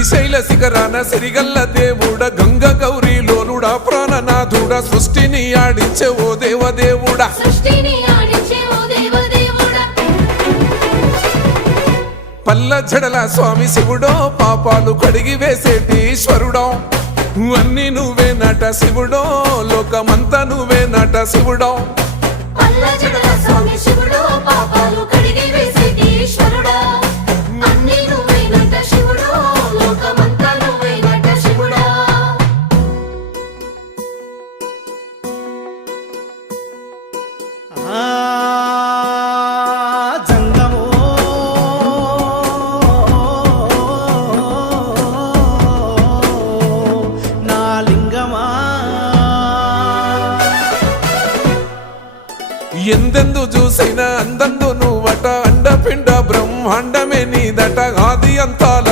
శ్రీశైల శిఖరాన సిరిగల్ల దేవుడ గంగ గౌరీ లోలుడా ప్రాణనాథుడ సృష్టిని ఆడించే ఓ దేవదేవుడా పల్ల జడల స్వామి శివుడో పాపాలు కడిగి వేసేటి ఈశ్వరుడో అన్ని నువ్వే నట శివుడో లోకమంతా నువ్వే నట శివుడో ఎందెందు చూసిన అందందు నువ్వట అండపిండ బ్రహ్మాండమే నీదట ఆది అంతాల